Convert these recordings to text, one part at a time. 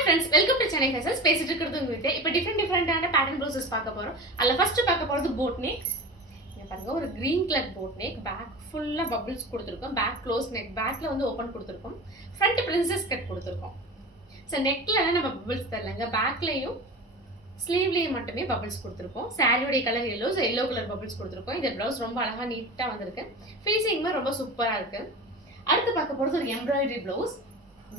Hi friends, welcome to Chennai fashions. பேசிட்டு இருக்கிறது உங்ககிட்ட இப்போ டிஃப்ரெண்டான பேட்டர்ன் ப்ளவுசஸ் பார்க்க போகிறோம். அதில் ஃபர்ஸ்ட் பார்க்க போகிறது போட் நெக். இங்கே பாருங்க, ஒரு green colour boat neck. Back ஃபுல்லாக பபிள்ஸ் கொடுத்துருக்கோம். பேக் க்ளோஸ் நெக், பேக்கில் வந்து ஓப்பன் கொடுத்துருக்கோம். ஃப்ரண்ட் பிரின்சஸ் கட் கொடுத்துருக்கோம். ஸோ நெக்கில் நம்ம பபிள்ஸ் தரலங்க, பேக்லேயும் ஸ்லீவ்லேயும் மட்டுமே பபிள்ஸ் கொடுத்துருக்கோம். சாரியோடைய கலர் எல்லோ கலர் பபிள்ஸ் கொடுத்துருக்கோம். இந்த ப்ளவுஸ் ரொம்ப அழகாக நீட்டாக வந்திருக்கு. ஃபினிஷிங்குமே ரொம்ப சூப்பராக இருக்குது. அடுத்து பார்க்க போகிறது ஒரு எம்ப்ராய்டரி ப்ளவுஸ்.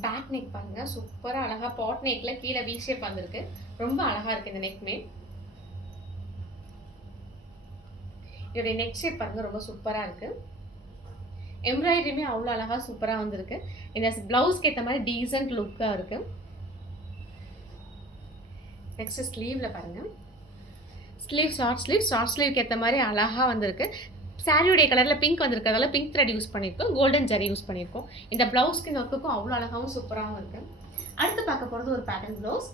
பேக் நெக் பாருங்க, சூப்பராக அழகாக பாட் நெக்கில் கீழே வி ஷேப் வந்திருக்கு. ரொம்ப அழகாக இருக்குது இந்த நெக்மே. இதோடைய நெக் ஷேப் பாருங்க, ரொம்ப சூப்பராக இருக்குது. எம்ப்ராய்டரியுமே அவ்வளோ அழகாக சூப்பராக வந்திருக்கு. இந்த ப்ளவுஸ்க்கு ஏற்ற மாதிரி டீசன்ட் லுக்காக இருக்குது. நெக்ஸ்ட் ஸ்லீவில் பாருங்கள், ஷார்ட் ஸ்லீவ்க்கு ஏற்ற மாதிரி அழகாக வந்திருக்கு. சாரியுடைய கலரில் பிங்க் வந்திருக்கிறதால பிங்க் த்ரெட் யூஸ் பண்ணியிருக்கோம், கோல்டன் ஜரி யூஸ் பண்ணியிருக்கோம். இந்த ப்ளவுஸ்க்கு இந்த ஒர்க்குக்கும் அவ்வளோ அழகாகவும் சூப்பராகவும் இருக்குது. அடுத்து பார்க்க போகிறது ஒரு பேட்டர்ன் ப்ளவுஸ்.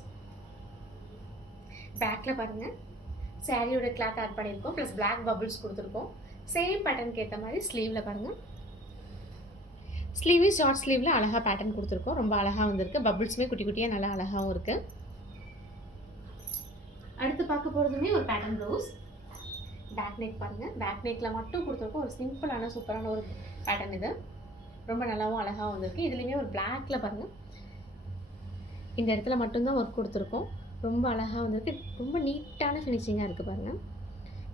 பேக்கில் பாருங்கள், சாரியோட கிளாத் ஆட் பண்ணியிருக்கோம், ப்ளஸ் பிளாக் பபிள்ஸ் கொடுத்துருக்கோம். சேம் பேட்டர்னுக்கு ஏற்ற மாதிரி ஸ்லீவில் பாருங்கள், ஷார்ட் ஸ்லீவில் அழகாக பேட்டர்ன் கொடுத்துருக்கோம். ரொம்ப அழகாக வந்திருக்கு. பபிள்ஸுமே குட்டி குட்டியாக நல்லா அழகாகவும் இருக்குது. அடுத்து பார்க்க போகிறதுமே ஒரு பேட்டர்ன் ப்ளவுஸ். பேக் நெக் பாருங்கள், பேக் நெக்கில் மட்டும் கொடுத்துருக்கோம். ஒரு சிம்பிளான சூப்பரான ஒரு பேட்டர்ன். இது ரொம்ப நல்லாவும் அழகாகவும் வந்திருக்கு. இதுலேயுமே ஒரு பிளாக்ல பாருங்கள், இந்த இடத்துல மட்டும்தான் ஒர்க் கொடுத்துருக்கோம். ரொம்ப அழகாக வந்திருக்கு. ரொம்ப நீட்டான ஃபினிஷிங்காக இருக்குது பாருங்கள்.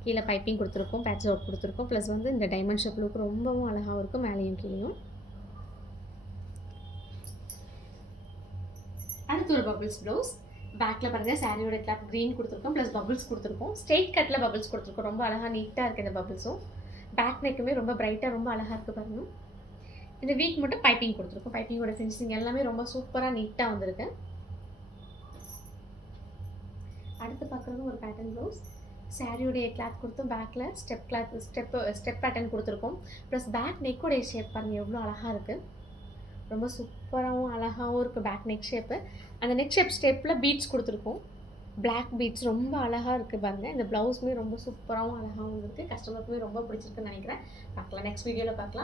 கீழே பைப்பிங் கொடுத்துருக்கோம், பேட்ச் ஒர்க் கொடுத்துருக்கோம். ப்ளஸ் வந்து இந்த டைமண்ட் ஷேப் லுக் ரொம்பவும் அழகாகவும் இருக்கும், மேலேயும் கீழேயும். அடுத்து ஒரு பபிள்ஸ் ப்ளவுஸ். பேக்கில் பாருங்கள், சாரியோட கிளாத் க்ரீன் கொடுத்துருக்கோம், ப்ளஸ் பபிள்ஸ் கொடுத்துருக்கோம். ஸ்ட்ரெயிட் கட்டில் பபிள்ஸ் கொடுத்துருக்கோம். ரொம்ப அழகாக நீட்டாக இருக்குது இந்த பபிள்ஸும். பேக் நெக்குமே ரொம்ப பிரைட்டாக ரொம்ப அழகாக இருக்குது பாருங்கள். இந்த வீக் மட்டும் பைப்பிங் கொடுத்துருக்கோம். பைப்பிங்கோட ஃபினிஷிங் எல்லாமே ரொம்ப சூப்பராக நீட்டாக வந்திருக்கு. அடுத்து பார்க்குறது ஒரு பேட்டர்ன் ப்ளவுஸ். சாரியோடைய கிளாத் கொடுத்து பேக்கில் ஸ்டெப் பேட்டர்ன் கொடுத்துருக்கோம். ப்ளஸ் பேக் நெக்கோடைய ஷேப் பாருங்கள், எவ்வளோ அழகாக இருக்குது. ரொம்ப சூப்பராகவும் அழகாகவும் இருக்குது பேக் நெக் ஷேப்பு. அந்த நெக் ஷேப் ஸ்டெப்பில் பீட்ஸ் கொடுத்துருக்கோம், பிளாக் பீட்ஸ் ரொம்ப அழகாக இருக்குது பாருங்கள். இந்த ப்ளவுஸுமே ரொம்ப சூப்பராகவும் அழகாகவும் இருக்குது. கஸ்டமருக்குமே ரொம்ப பிடிச்சிருக்குன்னு நினைக்கிறேன். பார்க்கலாம், நெக்ஸ்ட் வீடியோவில் பார்க்கலாம்.